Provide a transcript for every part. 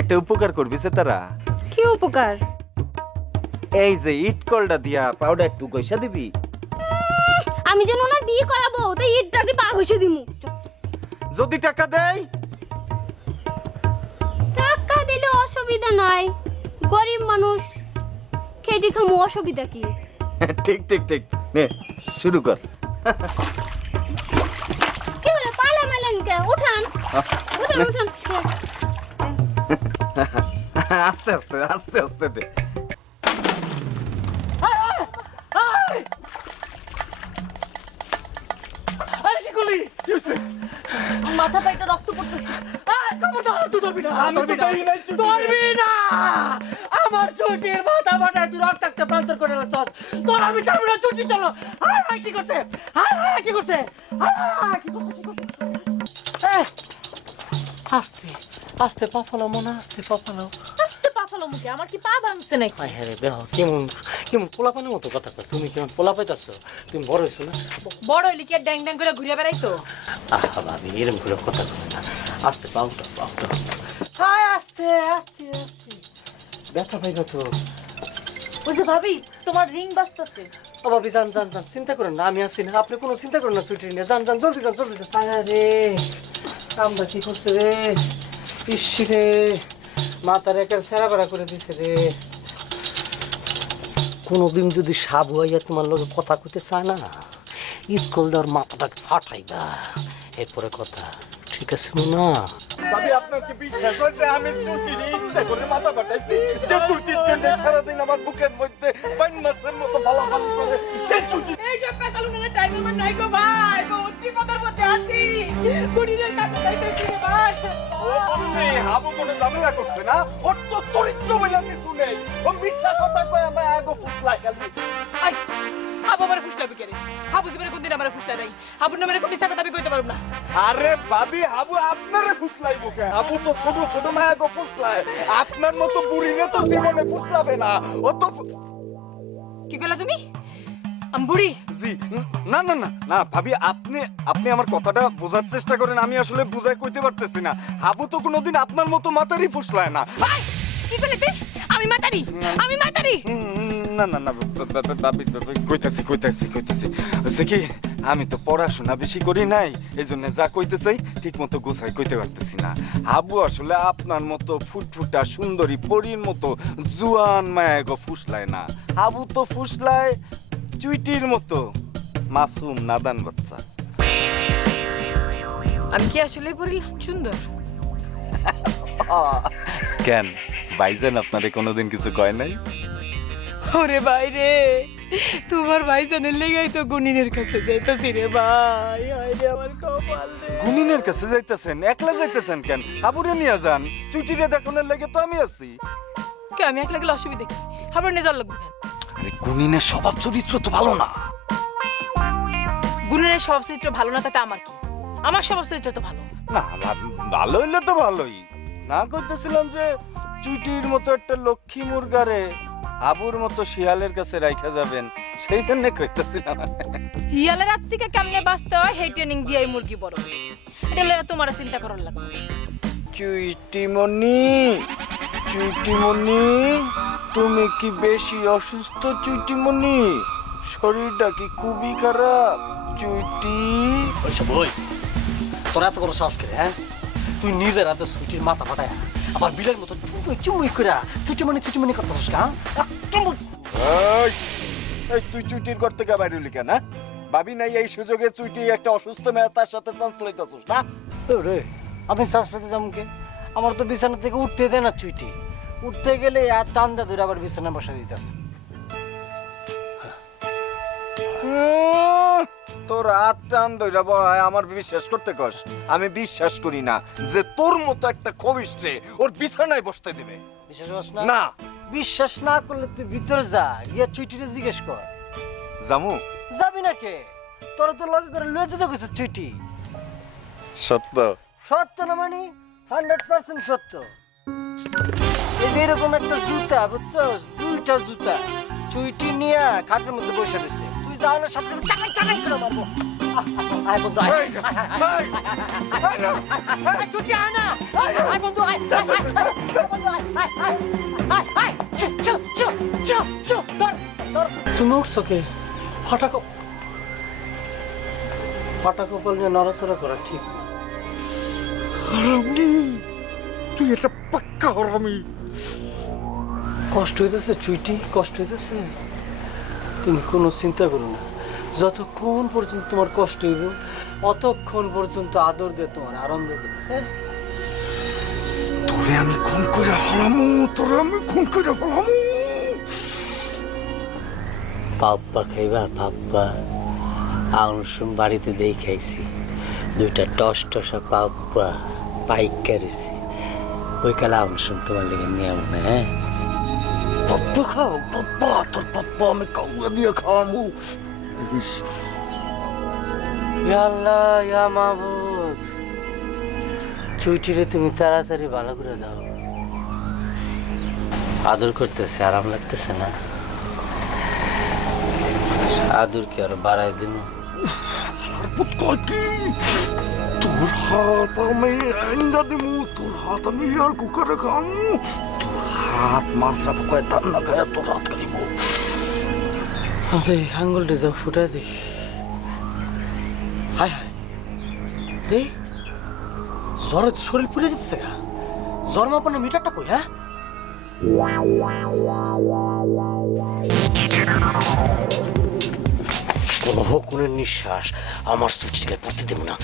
একটা উপকার করবি সে তারা। কি উপকার? এই যে ইট কলটা দিয়া পাউডার একটু গইসা দিবি। আমি যেন ওনার বিয়ে করাবো তাই ইটটা দিয়ে পা ঘষে দিমু। যদি টাকা দেয়? টাকা দিলে অসুবিধা নাই। গরিব মানুষ খেটে খামু অসুবিধা কি? ঠিক ঠিক ঠিক। নে শুরু কর। কি বলে পালা মেলেন কে উঠান উঠান উঠান। আস্তে আস্তে আস্তে আস্তে দে। মাথা পাইটা রক্ত পড়তেছে। আমার চুটির মাথা তুই প্রান্তর করে লাগছস তোর আমি না চুটি চলো। আয় আয় কি করছে? কি করছে? আয় আয় কি করছে কি করছে? এহ, আস্তে আস্তে পা মনে আস্তে পা আস্তে পা ফেলো মুখে আমার কি পা ভাঙছে নাকি? হ্যাঁ রে বেহ কেমন কেমন পোলাপানের মতো কথা কয়। তুমি কেমন পোলা পাইতাছো তুমি বড় হয়েছো না? বড় হইলে কি আর ড্যাং ড্যাং করে ঘুরে বেড়াইতো? আহা ভাবি এরম করে কথা কয় না। আস্তে পাউটা পাউটা হায় আস্তে আস্তে আস্তে। ব্যথা পাইবা তো। ওই যে ভাবি তোমার রিং বাজতেছে। ও ভাবি যান যান যান চিন্তা করেন না আমি আছি না। আপনি কোনো চিন্তা করেন না ছুটি নিয়ে। যান যান জলদি যান জলদি যান। আয়া রে। কামটা কি করছে রে। ইস রে, মাথার একের সেরা বেড়া করে দিছে রে। কোনোদিন যদি সাব হইয়া তোমার লোকে কথা কইতে চায় না, স্কুল দেওয়ার মাথাটাকে ফাটাইবা। এরপরে কথা, ঠিক আছে না ভাবি আপনার কি বিশ্বাস হয় আমি চুটির ইচ্ছা করে মাথা ফাটাইছি? যে চুটির জন্য সারাদিন আমার বুকের মধ্যে পাইন মাছের মতো ফালাফালি করে। সেই চুটি এই সব পেছালুনের টাইম আমার নাই গো ভাই বহুত বিপদের মধ্যে আছি? কুড়িদের কাছে যাইতেছি রে ভাই। ও বলছে হাবু কোনো ঝামেলা করছে না? ওর তো চরিত্র বলে কিছু নেই ও মিথ্যা কথা কয় আমার আগো ফুসলাই খালি। আই হাবু আমার ফুসলাবি কেরে? হাবু জীবনে কোনদিন আমার ফুসলা নাই। হাবুর নামে এরকম মিথ্যা কথা আমি কইতে পারব না। আরে ভাবি হাবু আপনারে ফুসলাইবো কেন? হাবু তো ছোট ছোট মায়া গো ফুসলায় আপনার মতো বুড়িরে তো জীবনে ফুসলাবে না। ও তো কি কইলা তুমি? বুড়ি? জি না না না না ভাবি আপনি আপনি আমার কথাটা বোঝার চেষ্টা করেন আমি আসলে বুঝাই কইতে পারতেছি না। হাবু তো কোনোদিন আপনার মতো মাতারই ফুসলায় না। আই, কি কইলে তুই? আমি মাতারি? আমি মাতারি? না না না বা- বা- বা- ভাবি ভাবি, কইতাছি কইতাছি কইতাছি। হচ্ছে কি আমি তো পড়াশোনা বেশি করি নাই এই জন্য যা কইতে চাই ঠিক মতো গোছাই কইতে পারতেছি না। হাবু আসলে আপনার মতো ফুটফুটা সুন্দরী পরীর মতো জুয়ান মায়া গো ফুসলায় না। হাবু তো ফুসলায় চুইটির মতো মাসুম নাদান বাচ্চা। আমি কি আসলে পড়ি সুন্দর? কেন বাইজান আপনারে কোনোদিন কিছু কয় নাই? ওরে ভাই রে। তোমার ভাই জানের লেগাই তো গুনিনের কাছে যাইতাছি রে ভাই। হায় রে আমার কপাল রে। গুনিনের কাছে যাইতেছেন? একলা যাইতেছেন কেন? হাবুরে নিয়ে যান। চুটিরে দেখানোর লেগে তো আমি আছি। কে আমি একলা গেলে অসুবিধা কি? হাবুর নেজার লাগবে কেন? আরে গুনিনের স্বভাব চরিত্র তো ভালো না। গুণের স্বভাব চরিত্র ভালো না তাতে আমার কি? আমার স্বভাব চরিত্র তো ভালো। না ভালো হইলে তো ভালোই। না করতেছিলাম যে চুটির মতো একটা লক্ষ্মী মুরগারে আবুর মতো শিয়ালের কাছে রাইখা যাবেন সেই জন্য কইতেছিলাম হিয়ালের রাত থেকে কেমনে বাঁচতে হয় সেই ট্রেনিং দিয়ে এই মুরগি বড় হয়েছে। এটা লইয়া তোমার চিন্তা করার লাগবে। চুইটিমণি চুইটিমণি তুমি কি বেশি অসুস্থ চুইটিমণি? শরীরটা কি খুবই খারাপ? চুইটি। ওইসব ওই তোর এত বড় সাহস করে হ্যাঁ? তুই নিজের হাতে ছুটির মাথা ফাটায় আবার বিলের মতো চুমুই চুমুই করে ছুটি মানে ছুটি মানে করতেছিস না একদম এই, এই তুই চুইটির ঘর থেকে বাইরে কেন হ্যাঁ? ভাবি নাই এই সুযোগে চুইটি একটা অসুস্থ মেয়ে তার সাথে চান্স লইতেছিস না? রে আমি শ্বাস পেতে যাব কে? আমার তো বিছানা থেকে উঠতে দেয় না চুইটি। উঠতে গেলে আর টান দা ধরে আবার বিছানা বসা দিতেছে। উম, তোর হাত টান ধইরা বয় আমার বিশ্বাস করতে কস আমি বিশ্বাস করি না যে তোর মতো একটা ওর বিছানায় বসতে দিবে। বিশ্বাস করছ না? না। বিশ্বাস না করলে তুই ভিতরে যা গিয়া জিজ্ঞেস কর। জামু। যাবি না কে? তোর তো লগে করে লয়ে যেতে গেছে চুইটি। সত্য। সত্য না মানে? হান্ড্রেড পার্সেন্ট সত্য। এরকম একটা জুতা বুঝছস? দুইটা জুতা। চুইটি নিয়ে খাটের মধ্যে বসে রয়েছে না সাথে চাকাই চাকাই করে মারবো আয় বন্ধু আয়। এই, এই, এই না, আয়, ছুটি আয় না। আয় বন্ধু আয় আয়, আয়, আয়, আয়, বন্ধু আয় আয় আয় আয় আয়। চু চু চু চু চু ধর ধর। তুমি উঠছো কে? ফাটা কপ ফাটা কপাল নিয়ে নড়াচড়া করা ঠিক। হারামি তুই এটা পাক্কা হারামি। কষ্ট হইতেছে চুইটি কষ্ট হইতেছে? তুমি কোনো চিন্তা করো না। যতক্ষণ পর্যন্ত তোমার কষ্ট হইব অতক্ষণ পর্যন্ত আদর দিয়ে তোমার আনন্দ দেবে হ্যাঁ? তোরে আমি খুন করে হারামু তোরে আমি খুন করে হারামু পাপ্পা খাইবা পাপ্পা। আউনসুম বাড়িতে দেই খাইছি। দুইটা টস টসা পাপ্পা পাইকা রয়েছে ওই কালে আউনসুম তোমার লেগে নিয়ে মনে হ্যাঁ? পাপ্পা খাও পাপ্পা তোর পাপ্পা আমি কাউয়া দিয়ে ইয়া আল্লাহ, ইয়া মাহবুদ চুইটিরে তুমি তাড়াতাড়ি ভালো করে দাও। আদর করতেছে, আরাম লাগতেছে না। আদর কি আর বাড়াই দিন তোর হাত আমি আইন্দা দিমু তোর হাত আমি আর কুকারে খামু তোর হাত মাছরা পোকায় তার না খায় তোর হাত আরে দাও, ফুটা হায় হায়। জ্বরে শরীর পুড়ে যেতেছে গা। জ্বর মাপানের মিটারটা কই হ্যাঁ? কোন নিঃশ্বাস আমার সুচিকে পড়তে দেব না।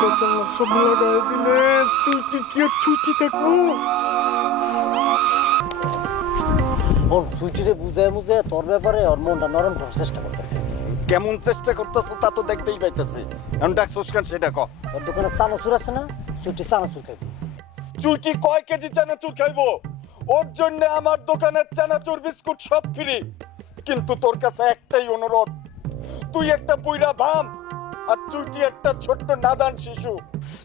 চাচা সব লাগাই দিলে চুইটি কি চুইটি থাকব? ওর সুইটিরে বুঝায় বুঝায় তোর ব্যাপারে ওর মনটা নরম করার চেষ্টা করতেছে। কেমন চেষ্টা করতেছ তা তো দেখতেই পাইতেছি। এখন ডাকছোস কেন সেটা ক। তোর দোকানে চানাচুর আছে না? সুইটি চানাচুর খাইবি। চুইটি কয় কেজি চানাচুর খাইবো? ওর জন্য আমার দোকানের চানাচুর বিস্কুট সব ফ্রি। কিন্তু তোর কাছে একটাই অনুরোধ। তুই একটা বুইরা ভাম আর চুইটি একটা ছোট্ট নাদান শিশু।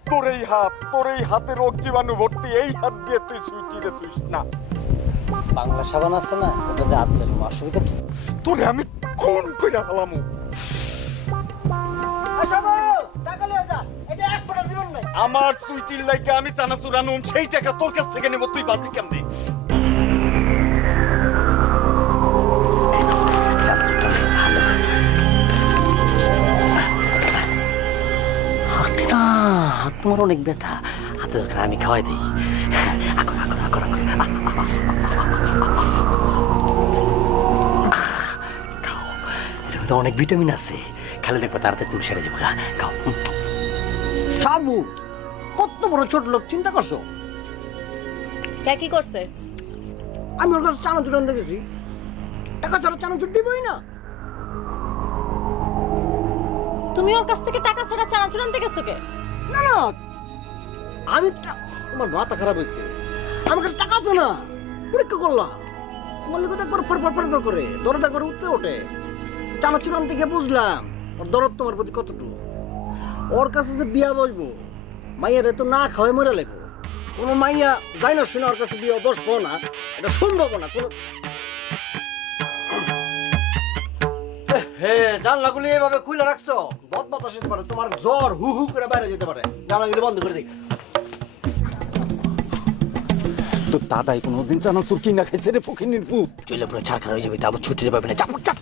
তোর এই হাত তোর এই হাতে রোগ জীবাণু ভর্তি এই হাত দিয়ে তুই চুইটি রে না। বাংলা সাবান আছে না ওটাতে হাত লাগবে অসুবিধা কি? তোরে আমি খুন কইরা হলামু আমার সুইটির লাইকে আমি চানাচুর আনুম সেই টাকা তোর কাছ থেকে নেব তুই পারবি কেমনে? হাতে হাত তোমার অনেক ব্যথা হাতে দরকার আমি খাওয়াই দিই। আকর আকর আকর আকর মধ্যে অনেক ভিটামিন আছে। খেলে দেখব তাড়াতাড়ি তুমি সেরে যাব গা। খাও। সাবু কত বড় ছোট লোক চিন্তা করছ? কে কি করছে? আমি ওর কাছে চানাচুর আনতে গেছি। টাকা ছাড়া চানাচুর দিবই না। তুমি ওর কাছ থেকে টাকা ছাড়া চানাচুর আনতে গেছো কে? না না আমি তোমার মাথা খারাপ হয়েছে। আমার কাছে টাকা আছে না। পরীক্ষা করলাম। তোমার লোক একবার ফর ফর ফর ফর করে দরদ একবার উঠতে ওঠে। চানাচুর আনতে গিয়ে বুঝলাম ওর দরদ তোমার প্রতি কতটুকু? ওর কাছে যে বিয়া বসবো মাইয়ারে তো না খাওয়াই মরে লাগবো কোনো মাইয়া যাই না শুনে ওর কাছে বিয়া বসবো না এটা সম্ভব না কোনো হে জানলাগুলি এভাবে খুলে রাখছো? বদ বাতাস যেতে পারে তোমার জ্বর হু হু করে বাইরে যেতে পারে। জানলাগুলি বন্ধ করে দিই। তো দাদাই কোনোদিন চানাচুর কিনা খাইছে রে ফকিনির পুত। চলে পুরো ছাড়খানা হয়ে যাবে তো আবার ছুটিতে পাবে না। চাপ চাপ।